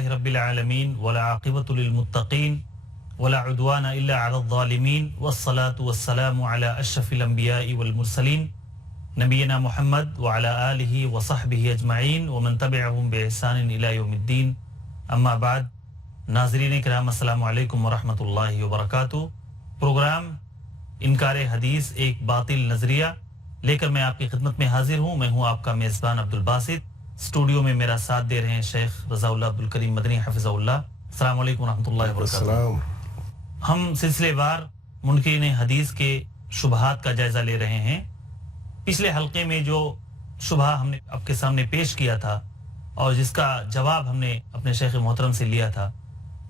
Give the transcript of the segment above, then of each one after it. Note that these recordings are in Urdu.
للہ رب العالمین والعاقبۃ للمتقین ولا عدوان الا علی الظالمین والصلاة والسلام علی اشرف الانبیاء والمرسلین نبینا محمد وعلی آلہ وصحبہ اجمعین ومن تبعہم بإحسان الی یوم الدین. اما بعد، ناظرین کرام السلام علیکم ورحمۃ اللہ وبرکاتہ. پروگرام انکار حدیث ایک باطل نظریہ لے کر میں آپ کی خدمت میں حاضر ہوں. میں ہوں آپ کا میزبان عبدالباسط. اسٹوڈیو میں میرا ساتھ دے رہے ہیں شیخ رضا اللہ عبدالکریم مدنی حفظہ اللہ. السلام علیکم ورحمۃ اللہ وبرکاتہ. ہم سلسلے وار منکرین حدیث کے شبہات کا جائزہ لے رہے ہیں. پچھلے حلقے میں جو شبہ ہم نے آپ کے سامنے پیش کیا تھا اور جس کا جواب ہم نے اپنے شیخ محترم سے لیا تھا،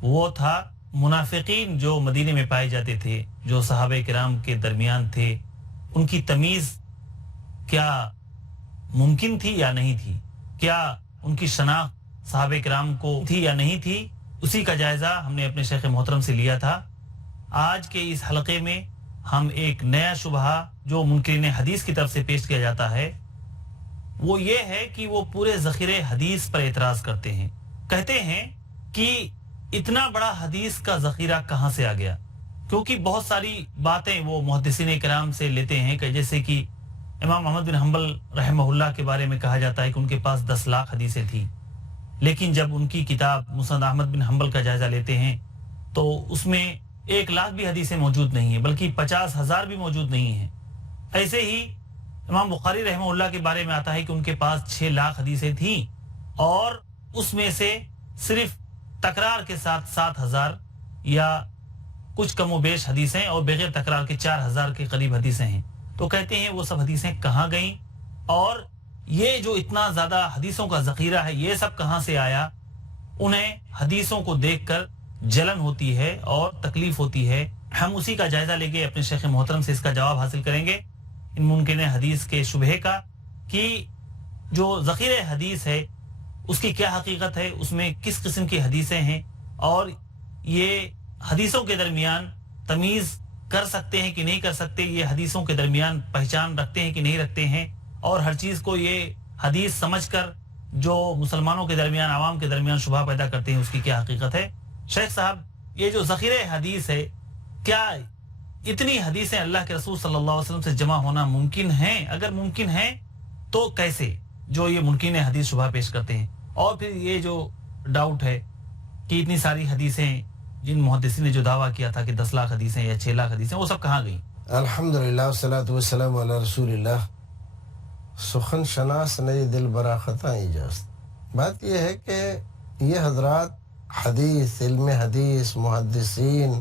وہ تھا منافقین جو مدینے میں پائے جاتے تھے، جو صحابہ کرام کے درمیان تھے، ان کی تمیز کیا ممکن تھی یا نہیں تھی؟ کیا ان کی شناخت صحابہ کرام کو تھی یا نہیں تھی؟ اسی کا جائزہ ہم نے اپنے شیخ محترم سے لیا تھا. آج کے اس حلقے میں ہم ایک نیا شبہ جو منکرین حدیث کی طرف سے پیش کیا جاتا ہے وہ یہ ہے کہ وہ پورے ذخیرے حدیث پر اعتراض کرتے ہیں. کہتے ہیں کہ اتنا بڑا حدیث کا ذخیرہ کہاں سے آ گیا؟ کیونکہ بہت ساری باتیں وہ محدثین کرام سے لیتے ہیں، کہ جیسے کہ امام احمد بن حنبل رحمہ اللہ کے بارے میں کہا جاتا ہے کہ ان کے پاس 10 لاکھ حدیثیں تھیں، لیکن جب ان کی کتاب مسند احمد بن حنبل کا جائزہ لیتے ہیں تو اس میں 1 لاکھ بھی حدیثیں موجود نہیں ہیں، بلکہ 50,000 بھی موجود نہیں ہیں. ایسے ہی امام بخاری رحمہ اللہ کے بارے میں آتا ہے کہ ان کے پاس 6 لاکھ حدیثیں تھیں اور اس میں سے صرف تکرار کے ساتھ 7,000 یا کچھ کم و بیش حدیثیں اور بغیر تکرار کے 4,000 کے قریب حدیثیں ہیں. تو کہتے ہیں وہ سب حدیثیں کہاں گئیں، اور یہ جو اتنا زیادہ حدیثوں کا ذخیرہ ہے یہ سب کہاں سے آیا؟ انہیں حدیثوں کو دیکھ کر جلن ہوتی ہے اور تکلیف ہوتی ہے. ہم اسی کا جائزہ لے کے اپنے شیخ محترم سے اس کا جواب حاصل کریں گے ان ممکن حدیث کے شبہے کا، کہ جو ذخیرہ حدیث ہے اس کی کیا حقیقت ہے، اس میں کس قسم کی حدیثیں ہیں، اور یہ حدیثوں کے درمیان تمیز کر سکتے ہیں کہ نہیں کر سکتے، یہ حدیثوں کے درمیان پہچان رکھتے ہیں کہ نہیں رکھتے ہیں، اور ہر چیز کو یہ حدیث سمجھ کر جو مسلمانوں کے درمیان، عوام کے درمیان شبہ پیدا کرتے ہیں اس کی کیا حقیقت ہے. شیخ صاحب، یہ جو ذخیرہ حدیث ہے، کیا اتنی حدیثیں اللہ کے رسول صلی اللہ علیہ وسلم سے جمع ہونا ممکن ہیں؟ اگر ممکن ہیں تو کیسے، جو یہ منکرین حدیث شبہ پیش کرتے ہیں؟ اور پھر یہ جو ڈاؤٹ ہے کہ اتنی ساری حدیثیں جن محدثین نے جو دعویٰ کیا تھا کہ 10 لاکھ حدیثیں یا 6 لاکھ حدیثیں، وہ سب کہاں گئیں؟ الحمدللہ والصلاة والسلام علی رسول اللہ. سخن شناس نئے دل برا خطا اجازت. بات یہ ہے کہ یہ حضرات حدیث، علم حدیث، محدثین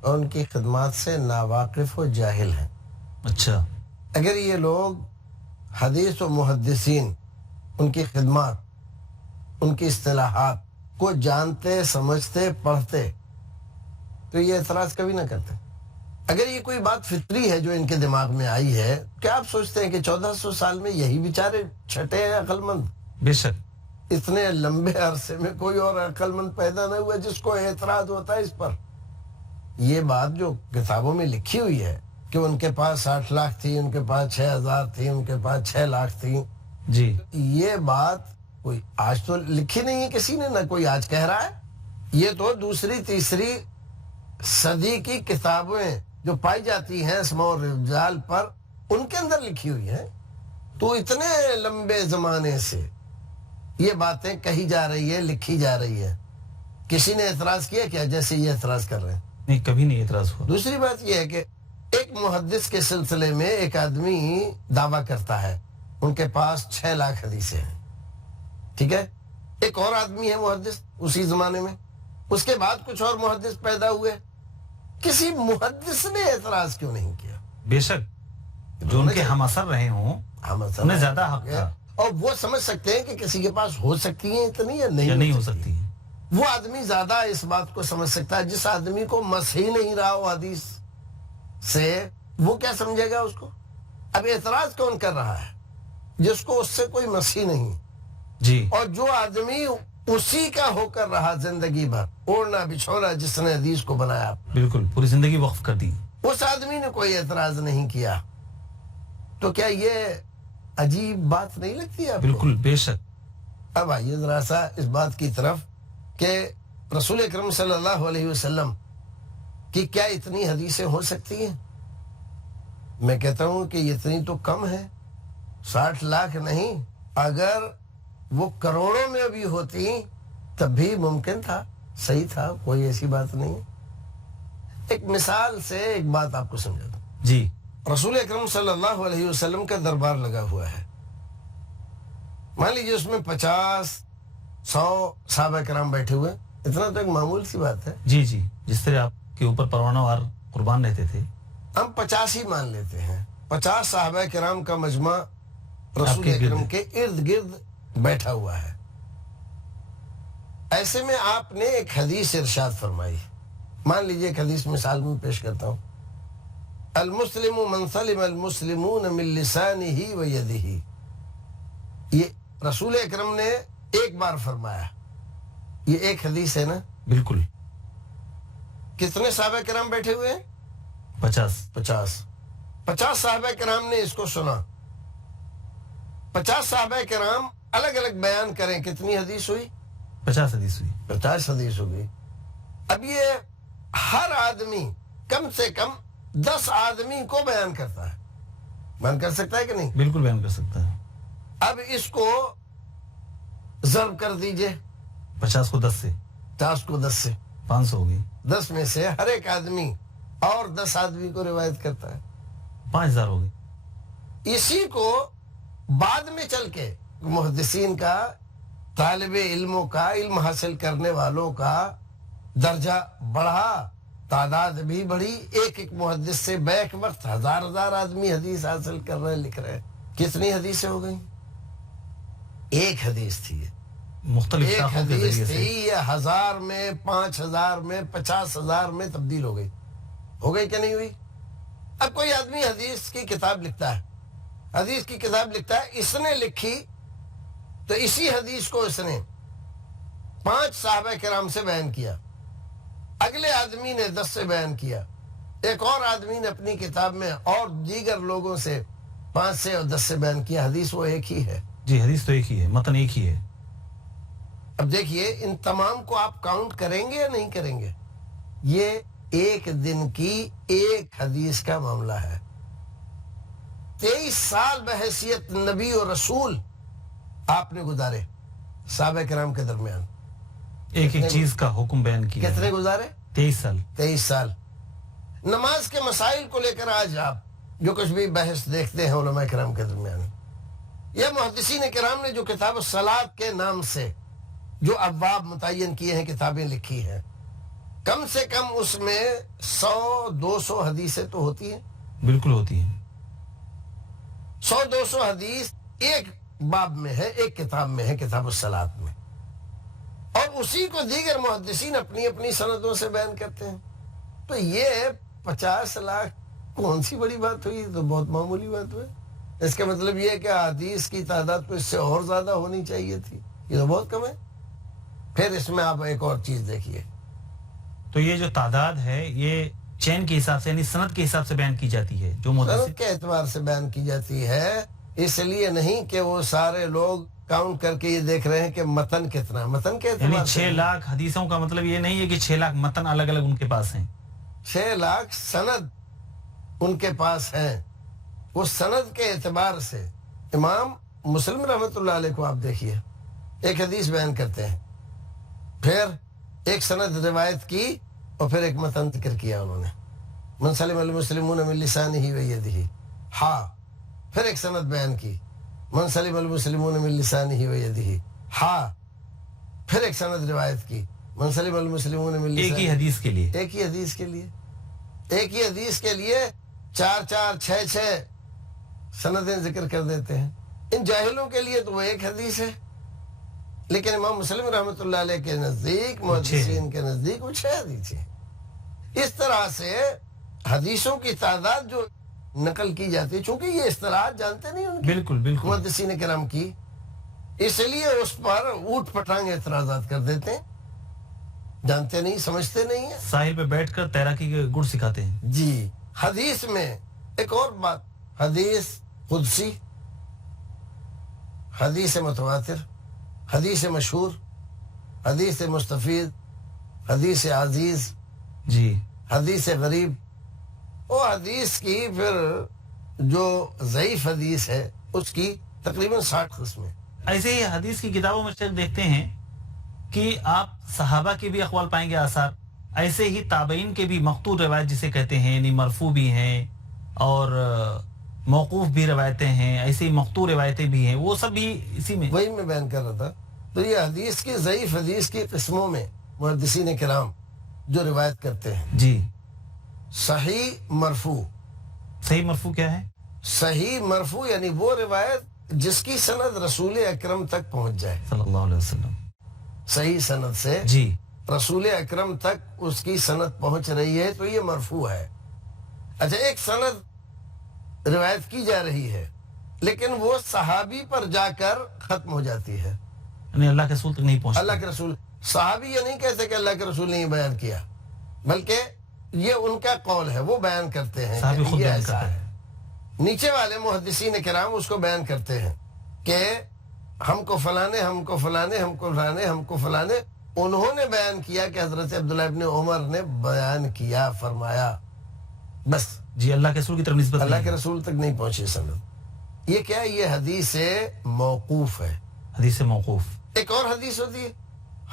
اور ان کی خدمات سے ناواقف و جاہل ہیں. اچھا، اگر یہ لوگ حدیث و محدثین، ان کی خدمات، ان کی اصطلاحات کو جانتے، سمجھتے، پڑھتے تو یہ اعتراض کبھی نہ کرتے. اگر یہ کوئی بات فطری ہے جو ان کے دماغ میں آئی ہے، کیا آپ سوچتے ہیں کہ 1400 سال میں یہی بیچارے چھٹے ہیں عقل مند؟ بے شک. اتنے لمبے عرصے میں کوئی اور عقل مند پیدا نہ ہوا جس کو اعتراض ہوتا ہے اس پر. یہ بات جو کتابوں میں لکھی ہوئی ہے کہ ان کے پاس 60 لاکھ تھی، ان کے پاس 6,000 تھی، ان کے پاس 6 لاکھ تھی، جی، یہ بات کوئی آج تو لکھی نہیں ہے کسی نے، نہ کوئی آج کہہ رہا ہے. یہ تو دوسری تیسری صدی کی کتابیں جو پائی جاتی ہیں اسماء و رجال پر، ان کے اندر لکھی ہوئی ہیں. تو اتنے لمبے زمانے سے یہ باتیں کہی جا رہی ہے، لکھی جا رہی ہے. کسی نے اعتراض کیا کیا جیسے یہ اعتراض کر رہے ہیں؟ نہیں، کبھی نہیں اعتراض ہوا. دوسری بات یہ ہے کہ ایک محدث کے سلسلے میں ایک آدمی دعویٰ کرتا ہے ان کے پاس 6 لاکھ حدیثیں ہیں، ٹھیک ہے. ایک اور آدمی ہے محدث اسی زمانے میں، اس کے بعد کچھ اور محدث پیدا ہوئے. کسی محدث نے اعتراض کیوں نہیں کیا؟ بے شک، جو ان کے ہم اثر رہے ہوں انہیں زیادہ حق تھا، اور وہ سمجھ سکتے ہیں کہ کسی کے پاس ہو سکتی ہیں اتنی یا نہیں ہو سکتی. وہ آدمی زیادہ اس بات کو سمجھ سکتا ہے. جس آدمی کو مس ہی نہیں رہا ہو حدیث سے، وہ کیا سمجھے گا اس کو؟ اب اعتراض کون کر رہا ہے؟ جس کو اس سے کوئی مس ہی نہیں. جی، اور جو آدمی اسی کا ہو کر رہا زندگی بھر، اوڑھنا بچھونا جس نے حدیث کو بنایا، بالکل پوری زندگی وقف کر دی، اس آدمی نے کوئی اعتراض نہیں کیا. تو کیا یہ عجیب بات نہیں لگتی آپ کو؟ بالکل، بے شک. اب آئیے ذرا سا اس بات کی طرف کہ رسول اکرم صلی اللہ علیہ وسلم کی کیا اتنی حدیثیں ہو سکتی ہیں؟ میں کہتا ہوں کہ اتنی تو کم ہے. 60 لاکھ نہیں، اگر وہ کروڑوں میں بھی ہوتی تب بھی ممکن تھا، صحیح تھا، کوئی ایسی بات نہیں. ایک مثال سے ایک بات آپ کو سمجھا دوں. جی. رسول اکرم صلی اللہ علیہ وسلم کا دربار لگا ہوا ہے. مان لیجیے اس میں 50-100 صحابہ کرام بیٹھے ہوئے. اتنا تو ایک معمول سی بات ہے. جی جی، جس طرح آپ کے اوپر پروانہ وار قربان رہتے تھے. ہم 50 ہی مان لیتے ہیں. 50 صحابہ کرام کا مجمع رسول کے اکرم کے ارد گرد بیٹھا ہوا ہے. ایسے میں آپ نے ایک حدیث ارشاد فرمائی. مان لیجیے ایک حدیث مثال میں پیش کرتا ہوں. المسلم من سلم المسلمون من لسانه و یده. یہ رسول اکرم نے ایک بار فرمایا. یہ ایک حدیث ہے نا؟ بالکل. کتنے صحابہ کرام بیٹھے ہوئے ہیں؟ 50 صحابہ کرام نے اس کو سنا. 50 صحابہ کرام الگ الگ بیان کریں، کتنی حدیث ہوئی؟ 50 حدیث ہوئی. 50 حدیث ہو گئی. اب یہ ہر آدمی کم سے کم 10 آدمی کو بیان کرتا ہے. بیان کر سکتا ہے کہ نہیں؟ بالکل بیان کر سکتا ہے. اب اس کو ضرب کر دیجئے. 50 کو 10 سے 50 کو 10 سے 500 ہو گئی. 10 میں سے ہر ایک آدمی اور 10 آدمی کو روایت کرتا ہے. 5000 ہو گئی. اسی کو بعد میں چل کے محدثین کا، طالب علموں کا، علم حاصل کرنے والوں کا درجہ بڑھا، تعداد بھی بڑھی. ایک ایک محدث سے بیک وقت ہزار آدمی حدیث حاصل کر رہے، لکھ رہے. کتنی حدیثیں ہو گئیں؟ ایک حدیث تھی. مختلف ایک شاخوں کے حدیث ذریعے تھی، سے. یہ 1000 میں، 5000 میں، 50,000 میں تبدیل ہو گئی. ہو گئی کہ نہیں ہوئی؟ اب کوئی آدمی حدیث کی کتاب لکھتا ہے، حدیث کی کتاب لکھتا ہے، اس نے لکھی تو اسی حدیث کو اس نے 5 صحابہ کرام سے بیان کیا، اگلے آدمی نے 10 سے بیان کیا، ایک اور آدمی نے اپنی کتاب میں اور دیگر لوگوں سے 5 سے اور 10 سے بیان کیا. حدیث وہ ایک ہی ہے. جی، حدیث تو ایک ہی ہے، متن ایک ہی ہے. اب دیکھیے ان تمام کو آپ کاؤنٹ کریں گے یا نہیں کریں گے؟ یہ ایک دن کی ایک حدیث کا معاملہ ہے. 23 سال بحیثیت نبی و رسول آپ نے گزارے صحابہ کرام کے درمیان. ایک ایک چیز کا حکم بیان کیا. کتنے گزارے؟ 23 سال. 23 سال. نماز کے مسائل کو لے کر آج آپ جو کچھ بھی بحث دیکھتے ہیں علماء کرام کے درمیان، یہ محدثین کرام نے جو کتاب الصلاۃ کے نام سے جو ابواب متعین کیے ہیں، کتابیں لکھی ہیں، کم سے کم اس میں 100-200 حدیثیں تو ہوتی ہیں. بالکل ہوتی ہے. 100-200 حدیث ایک باب میں ہے، ایک کتاب میں ہے، کتاب الصلاۃ میں، اور اسی کو دیگر محدثین اپنی اپنی سندوں سے بیان کرتے ہیں. تو یہ 50 لاکھ کون سی بڑی بات ہوئی؟ تو بہت معمولی بات ہوئی. اس کا مطلب یہ ہے کہ حدیث کی تعداد تو اس سے اور زیادہ ہونی چاہیے تھی. یہ تو بہت کم ہے. پھر اس میں آپ ایک اور چیز دیکھیے. تو یہ جو تعداد ہے یہ چین کے حساب سے، یعنی سند کے حساب سے بیان کی جاتی ہے. جو سند کے اعتبار سے بیان کی جاتی ہے، اس لیے نہیں کہ وہ سارے لوگ کاؤنٹ کر کے یہ دیکھ رہے ہیں کہ متن کتنا. متن کے یعنی اعتبار 6 لاکھ حدیثوں کا مطلب یہ نہیں ہے کہ 6 لاکھ متن الگ الگ ان کے پاس ہیں. 6 لاکھ سند ان کے پاس ہیں. وہ سند کے اعتبار سے امام مسلم رحمۃ اللہ علیہ کو آپ دیکھیے، ایک حدیث بیان کرتے ہیں، پھر ایک سند روایت کی اور پھر ایک متن ذکر کیا انہوں نے. من سلم المسلمون من لسانه و یده. ہاں، پھر ایک سند بیان کی، من سلم المسلمون من لسانه و یده. ہاں، پھر ایک سند روایت کی، من سلم المسلمون من لسانه. ایک ہی حدیث کے لیے، ایک ہی حدیث کے لیے، ایک ہی حدیث کے لیے 4 6 سندیں ذکر کر دیتے ہیں. ان جاہلوں کے لیے تو وہ ایک حدیث ہے، لیکن امام مسلم رحمۃ اللہ علیہ کے نزدیک، محدثین کے نزدیک وہ 6 حدیث ہیں. اس طرح سے حدیثوں کی تعداد جو نقل کی جاتی ہے، چونکہ یہ اصطلاحات جانتے نہیں ان کی، بالکل بالکل محدثین کرام کی، اس لیے اس پر اوٹ پٹانگ اعتراضات کر دیتے ہیں. جانتے نہیں، سمجھتے نہیں ہیں. ساحل پہ بیٹھ کر تیراکی کے گڑ سکھاتے ہیں. جی. حدیث میں ایک اور بات، حدیث قدسی، حدیث متواتر، حدیث مشہور، حدیث مستفید، حدیث عزیز، جی حدیث غریب. وہ حدیث کی پھر جو ضعیف حدیث ہے اس کی تقریباً 60 قسمیں. ایسے ہی حدیث کی کتابوں میں شیخ دیکھتے ہیں کہ آپ صحابہ کے بھی اقوال پائیں گے آثار، ایسے ہی تابعین کے بھی مقطوع روایت جسے کہتے ہیں، یعنی مرفوع بھی ہیں اور موقوف بھی روایتیں ہیں، ایسے ہی مقطوع روایتیں بھی ہیں، وہ سب بھی اسی میں. وہی میں بیان کر رہا تھا. تو یہ حدیث کی ضعیف حدیث کی قسموں میں محدثین کرام جو روایت کرتے ہیں، جی صحیح مرفوع. صحیح مرفوع کیا ہے؟ صحیح مرفوع یعنی وہ روایت جس کی سند رسول اکرم تک پہنچ جائے، صلی اللہ علیہ وسلم. صحیح سند سے جی رسول اکرم تک اس کی سند پہنچ رہی ہے تو یہ مرفوع ہے. اچھا، ایک سند روایت کی جا رہی ہے لیکن وہ صحابی پر جا کر ختم ہو جاتی ہے، یعنی اللہ کے رسول تک نہیں پہنچتا. اللہ کے رسول. صحابی یہ نہیں کہتے کہ اللہ کے رسول نے یہ بیان کیا، بلکہ یہ ان کا قول ہے، وہ بیان کرتے ہیں صحابی کہ خود یہ بیان ایسا کرتے ہے. ہیں. نیچے والے محدثین کرام اس کو بیان کرتے ہیں کہ ہم کو فلانے، ہم کو فلانے، ہم کو فلانے، ہم کو فلانے، انہوں نے بیان کیا کہ حضرت عبداللہ ابن عمر نے بیان کیا، فرمایا. بس جی اللہ کے رسول کی طرف نسبت اللہ نہیں کے ہے. رسول تک نہیں پہنچی سند. یہ کیا ہے؟ یہ حدیث موقوف ہے. حدیث موقوف. ایک اور حدیث ہوتی ہے،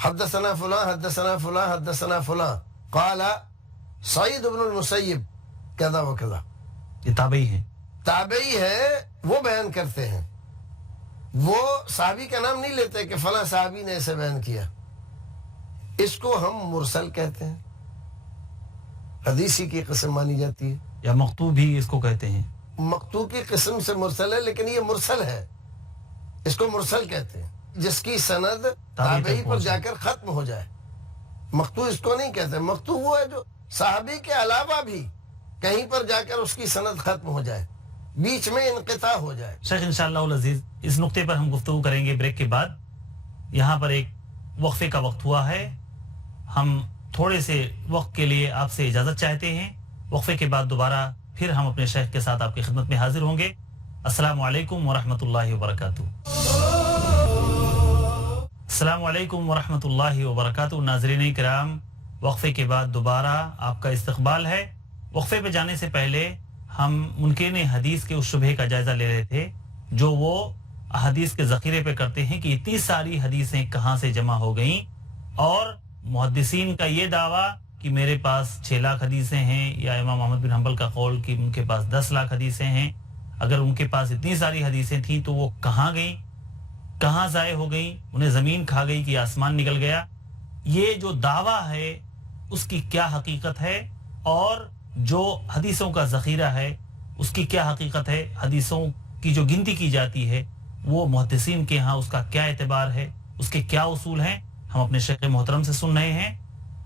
حدثنا فلاں حدثنا فلاں حدثنا فلاں قال سعید بن المسیب کذا و کذا. یہ تابعی ہیں. تابعی ہے، وہ بیان کرتے ہیں، وہ صحابی کا نام نہیں لیتے کہ فلاں صحابی نے ایسے بیان کیا. اس کو ہم مرسل کہتے ہیں، حدیثی کی قسم مانی جاتی ہے. یا مقطوع بھی اس کو کہتے ہیں. مقطوع کی قسم سے مرسل ہے، لیکن یہ مرسل ہے، اس کو مرسل کہتے ہیں جس کی سند تابعی پر جا کر ختم ہو جائے. مقطوع اس کو نہیں کہتے. مقطوع وہ ہے جو صحابی کے علاوہ بھی کہیں پر جا کر اس کی سند ختم ہو جائے، بیچ میں انقطاع ہو جائے. شیخ انشاءاللہ العزیز اس نقطے پر ہم گفتگو کریں گے بریک کے بعد. یہاں پر ایک وقفے کا وقت ہوا ہے، ہم تھوڑے سے وقت کے لیے آپ سے اجازت چاہتے ہیں. وقفے کے بعد دوبارہ پھر ہم اپنے شیخ کے ساتھ آپ کی خدمت میں حاضر ہوں گے. السلام علیکم ورحمۃ اللہ وبرکاتہ. السلام علیکم ورحمۃ اللہ وبرکاتہ. ناظرین کرام، وقفے کے بعد دوبارہ آپ کا استقبال ہے. وقفے پہ جانے سے پہلے ہم منکرین حدیث کے اس شبہے کا جائزہ لے رہے تھے جو وہ حدیث کے ذخیرے پہ کرتے ہیں کہ اتنی ساری حدیثیں کہاں سے جمع ہو گئیں، اور محدثین کا یہ دعویٰ کہ میرے پاس 6 لاکھ حدیثیں ہیں، یا امام احمد بن حنبل کا قول کہ ان کے پاس 10 لاکھ حدیثیں ہیں. اگر ان کے پاس اتنی ساری حدیثیں تھیں تو وہ کہاں گئیں، کہاں ضائع ہو گئیں، انہیں زمین کھا گئی کہ آسمان نکل گیا. یہ جو دعویٰ ہے اس کی کیا حقیقت ہے، اور جو حدیثوں کا ذخیرہ ہے اس کی کیا حقیقت ہے، حدیثوں کی جو گنتی کی جاتی ہے وہ محدثین کے ہاں اس کا کیا اعتبار ہے، اس کے کیا اصول ہیں، ہم اپنے شیخ محترم سے سن رہے ہیں.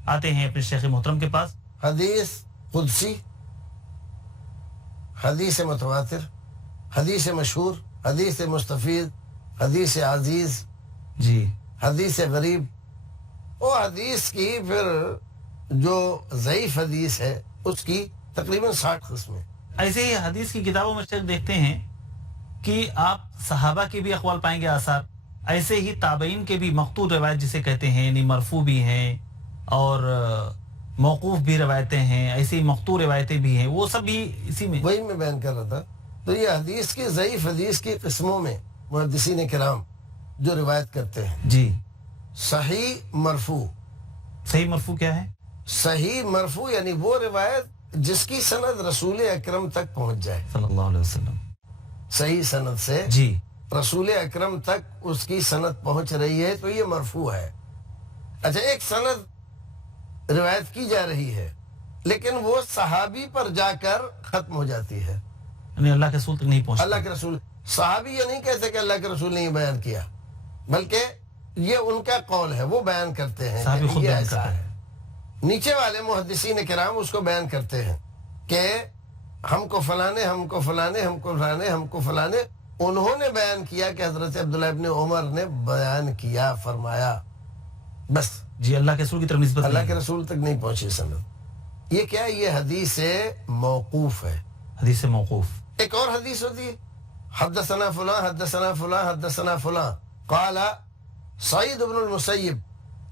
آتے ہیں اپنے شیخ محترم کے پاس. حدیث قدسی، حدیث متواتر، حدیث مشہور، حدیث مستفید، حدیث عزیز، جی حدیث غریب. وہ حدیث کی پھر جو ضعیف حدیث ہے اس کی تقریباً 60 قسمیں. ایسے ہی حدیث کی کتابوں میں شیخ دیکھتے ہیں کہ آپ صحابہ کے بھی اقوال پائیں گے آثار، ایسے ہی تابعین کے بھی مقطوع روایت جسے کہتے ہیں، یعنی مرفوع بھی ہیں اور موقوف بھی روایتیں ہیں، ایسے ہی مقطوع روایتیں بھی ہیں، وہ سب بھی اسی میں. وہی میں بیان کر رہا تھا. تو یہ حدیث کی ضعیف حدیث کی قسموں میں محدثین کرام جو روایت کرتے ہیں، جی صحیح مرفوع. صحیح مرفوع کیا ہے؟ صحیح مرفوع یعنی وہ روایت جس کی سند رسول اکرم تک پہنچ جائے، صلی اللہ علیہ وسلم. صحیح سند سے جی رسول اکرم تک اس کی سند پہنچ رہی ہے تو یہ مرفوع ہے. اچھا، ایک سند روایت کی جا رہی ہے لیکن وہ صحابی پر جا کر ختم ہو جاتی ہے، یعنی اللہ کے رسول تک نہیں پہنچتا. اللہ کے رسول. صحابی یہ نہیں کہتے کہ اللہ کے رسول نے یہ بیان کیا، بلکہ یہ ان کا قول ہے، وہ بیان کرتے ہیں صحابی کہ خود یہ بیان ایسا کرتے ہے. نیچے والے محدثین کرام اس کو بیان کرتے ہیں کہ ہم کو فلانے، ہم کو فلانے، ہم کو فلانے، ہم کو فلانے، انہوں نے بیان کیا کہ حضرت عبداللہ ابن عمر نے بیان کیا، فرمایا. بس جی اللہ کے رسول کی طرف نسبت اللہ نہیں کے ہے. رسول تک نہیں پہنچی سند. یہ کیا ہے؟ یہ حدیث موقوف ہے. حدیث موقوف. ایک اور حدیث ہوتی ہے، حدثنا فلاں حدثنا فلاں حدثنا فلاں قال سعید بن المسیب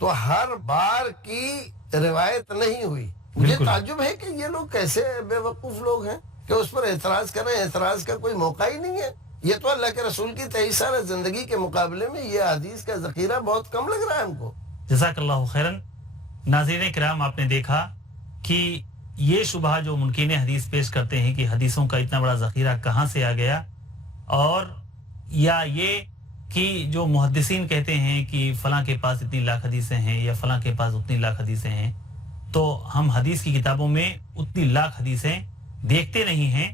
تو ہر بار کی روایت نہیں ہوئی. مجھے بالکل. تعجب ہے کہ یہ لوگ کیسے بے وقوف لوگ ہیں کہ اس پر اعتراض کریں. اعتراض کا کوئی موقع ہی نہیں ہے. یہ تو اللہ کے رسول کی 23 سال زندگی کے مقابلے میں یہ حدیث کا ذخیرہ بہت کم لگ رہا ہے ہم کو. جزاک اللہ خیرن. ناظرین کرام، آپ نے دیکھا کہ یہ شبہ جو منکرین حدیث پیش کرتے ہیں کہ حدیثوں کا اتنا بڑا ذخیرہ کہاں سے آ گیا، اور یا یہ کہ جو محدثین کہتے ہیں کہ فلاں کے پاس اتنی لاکھ حدیثیں ہیں یا فلاں کے پاس اتنی لاکھ حدیثیں ہیں، تو ہم حدیث کی کتابوں میں اتنی لاکھ حدیثیں دیکھتے نہیں ہیں.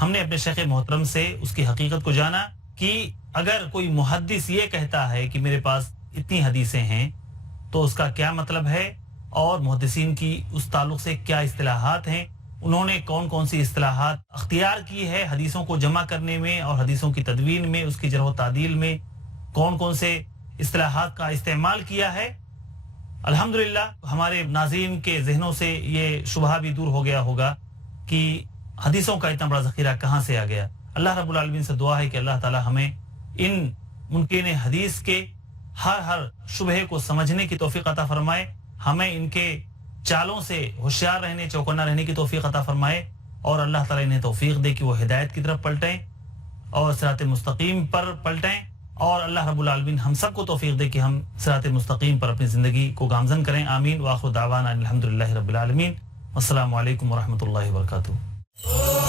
ہم نے اپنے شیخ محترم سے اس کی حقیقت کو جانا کہ اگر کوئی محدث یہ کہتا ہے کہ میرے پاس اتنی حدیثیں ہیں تو اس کا کیا مطلب ہے، اور محدثین کی اس تعلق سے کیا اصطلاحات ہیں، انہوں نے کون کون سی اصطلاحات اختیار کی ہے حدیثوں کو جمع کرنے میں اور حدیثوں کی تدوین میں، اس کی جرح و تعدیل میں کون کون سے اصطلاحات کا استعمال کیا ہے. الحمدللہ ہمارے ناظرین کے ذہنوں سے یہ شبہ بھی دور ہو گیا ہوگا کہ حدیثوں کا اتنا بڑا ذخیرہ کہاں سے آ گیا. اللہ رب العالمین سے دعا ہے کہ اللہ تعالی ہمیں ان منکرین حدیث کے ہر شبہ کو سمجھنے کی توفیق عطا فرمائے، ہمیں ان کے چالوں سے ہوشیار رہنے، چوکنا رہنے کی توفیق عطا فرمائے، اور اللہ تعالی انہیں توفیق دے کہ وہ ہدایت کی طرف پلٹیں اور صراط مستقیم پر پلٹیں، اور اللہ رب العالمین ہم سب کو توفیق دے کہ ہم صراط مستقیم پر اپنی زندگی کو گامزن کریں. آمین. وآخر دعوانا الحمدللہ رب العالمین. السلام علیکم ورحمۃ اللہ وبرکاتہ.